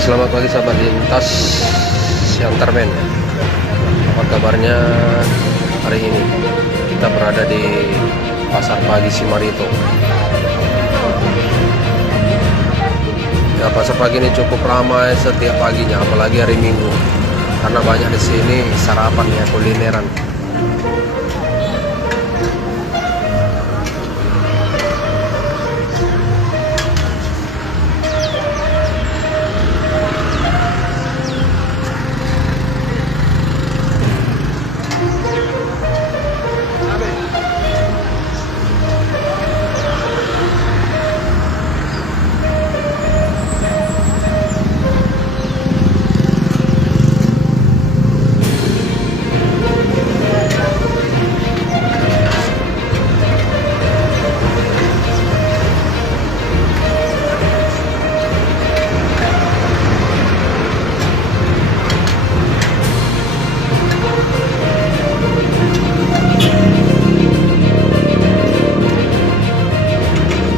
Selamat pagi sahabat lintas Siantar men. Apa kabarnya hari ini? Kita berada di Pasar Pagi Simarito. Ya, pasar pagi ini cukup ramai setiap paginya, apalagi hari Minggu, karena banyak di sini sarapan ya, kulineran.